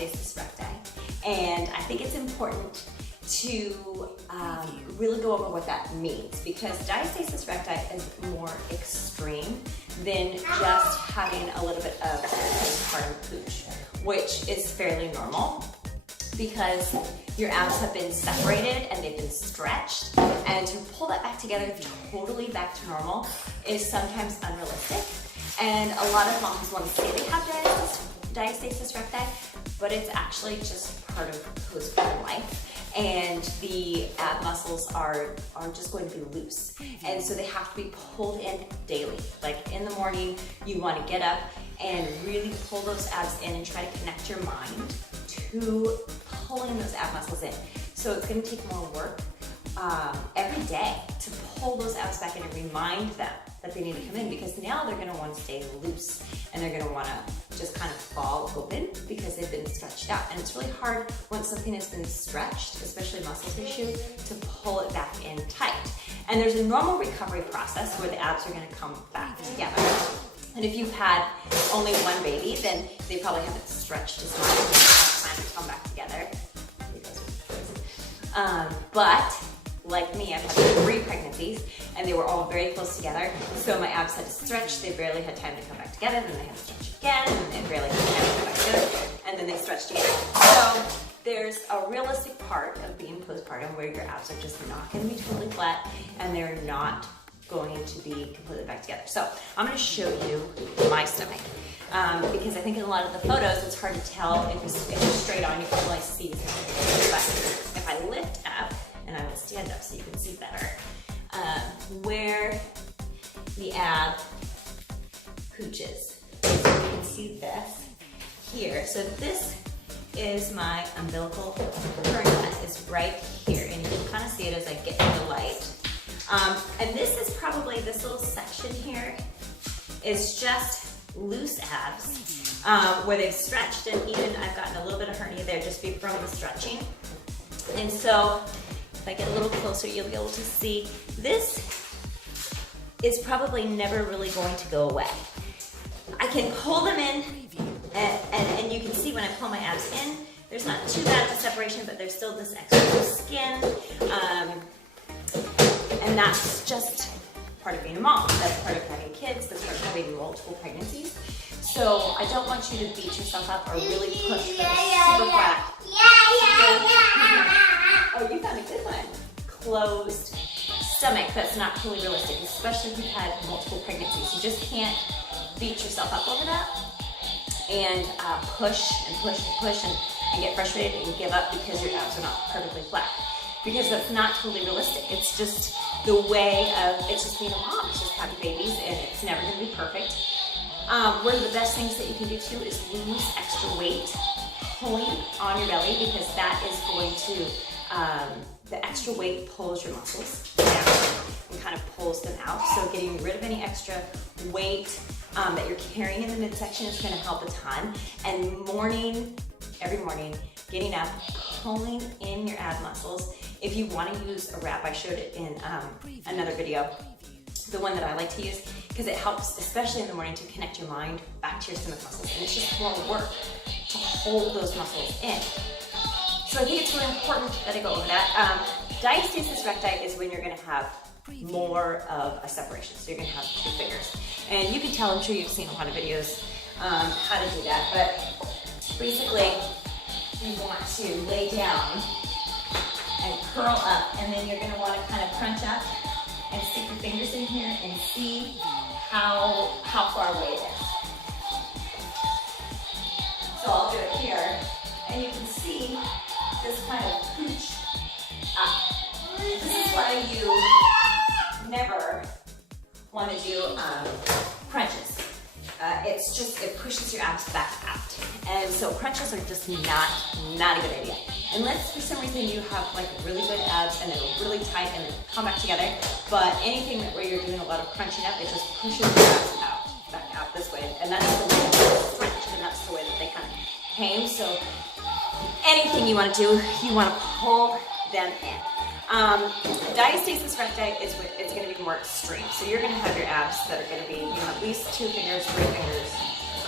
Diastasis Recti, and I think it's important to really go over what that means, because Diastasis Recti is more extreme than just having a little bit of postpartum pooch, which is fairly normal because your abs have been separated and they've been stretched, and to pull that back together totally back to normal is sometimes unrealistic. And a lot of moms want to say they have Diastasis Recti, but it's actually just part of postpartum life. And the ab muscles are just going to be loose. And so they have to be pulled in daily. Like in the morning, you want to get up and really pull those abs in and try to connect your mind to pulling those ab muscles in. So it's going to take more work every day to pull those abs back in and remind them that they need to come in, because now they're going to want to stay loose and they're going to want to just kind of fall open because they've been stretched out. And it's really hard once something has been stretched, especially muscle tissue, to pull it back in tight. And there's a normal recovery process where the abs are going to come back together. And if you've had only one baby, then they probably haven't stretched as much and it's time to come back together. But like me, I've had 3 pregnancies and they were all very close together. So my abs had to stretch, they barely had time to come back together, then they had to stretch again, and they barely had time to come back together, and then they stretched again. So there's a realistic part of being postpartum where your abs are just not going to be totally flat and they're not going to be completely back together. So I'm going to show you my stomach. Because I think in a lot of the photos, it's hard to tell if you're straight on, you can really see this. But if I lift up, and I will stand up so you can see better, where the ab pooches. So you can see this here. So this is my umbilical hernia. It's right here, and you can kind of see it as I get to the light. And this is probably, this little section here is just loose abs where they've stretched, and even I've gotten a little bit of hernia there just from the stretching. And so if I get a little closer, you'll be able to see this is probably never really going to go away. I can pull them in, and you can see when I pull my abs in, there's not too bad of a separation, but there's still this extra skin, and that's just part of being a mom. That's part of having kids. That's part of having multiple pregnancies. So I don't want you to beat yourself up or really push for the super flat. Oh, you found a good one. Closed stomach. That's not totally realistic, especially if you've had multiple pregnancies. You just can't beat yourself up over that and push and push and push and get frustrated and give up because your abs are not perfectly flat. Because that's not totally realistic. It's just the way of, it's just being a mom. It's just having babies, and it's never going to be perfect. One of the best things that you can do too is lose extra weight pulling on your belly, because that is going to, the extra weight pulls your muscles down and kind of pulls them out. So getting rid of any extra weight that you're carrying in the midsection is going to help a ton. And every morning, getting up, pulling in your ab muscles. If you want to use a wrap, I showed it in another video, the one that I like to use, because it helps, especially in the morning, to connect your mind back to your stomach muscles. And it's just more work to hold those muscles in. So I think it's really important that I go over that. Diastasis recti is when you're going to have more of a separation. So you're going to have 2 fingers. And you can tell, I'm sure you've seen a lot of videos how to do that. But basically, you want to lay down and curl up, and then you're going to want to kind of crunch up and stick your fingers in here and see how far away it is. So I'll do it here, and you can see this kind of pooch up. This is why you never want to do crunches. It's just, it pushes your abs back out. And so crunches are just not a good idea. Unless for some reason you have like really good abs and they're really tight and they come back together. But anything where you're doing a lot of crunching up, it just pushes your abs back out this way. And that's the way that they stretch, and that's the way that they kind of hang. So anything you want to do, you want to pull them in. Diastasis recti is it's going to be more extreme. So you're going to have your abs that are going to be, at least 2 fingers, 3 fingers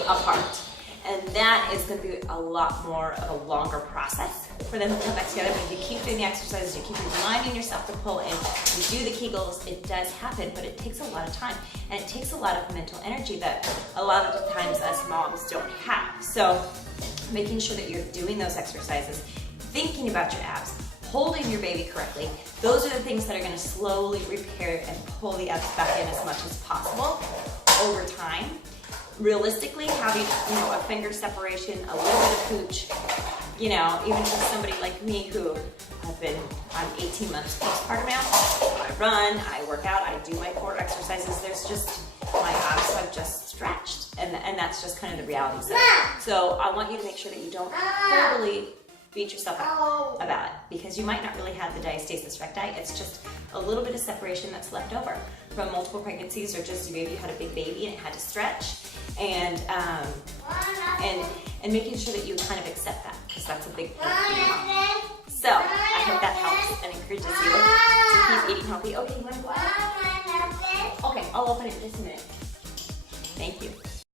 apart. And that is going to be a lot more of a longer process for them to come back together. But if you keep doing the exercises, you keep reminding yourself to pull in, you do the Kegels, it does happen, but it takes a lot of time. And it takes a lot of mental energy that a lot of the times us moms don't have. So making sure that you're doing those exercises, thinking about your abs, holding your baby correctly, those are the things that are going to slowly repair and pull the abs back in as much as possible over time. Realistically, having a finger separation, a little bit of pooch, even for somebody like me who I'm 18 months postpartum now, I run, I work out, I do my core exercises, my abs have just stretched, and that's just kind of the reality. So I want you to make sure that you don't totally beat yourself up about it, because you might not really have the diastasis recti. It's just a little bit of separation that's left over from multiple pregnancies, or just maybe you had a big baby and it had to stretch, and making sure that you kind of accept that, because that's a big thing. So I hope that helps and encourages you to keep eating healthy. Okay, you want to go out? Okay, I'll open it in just a minute.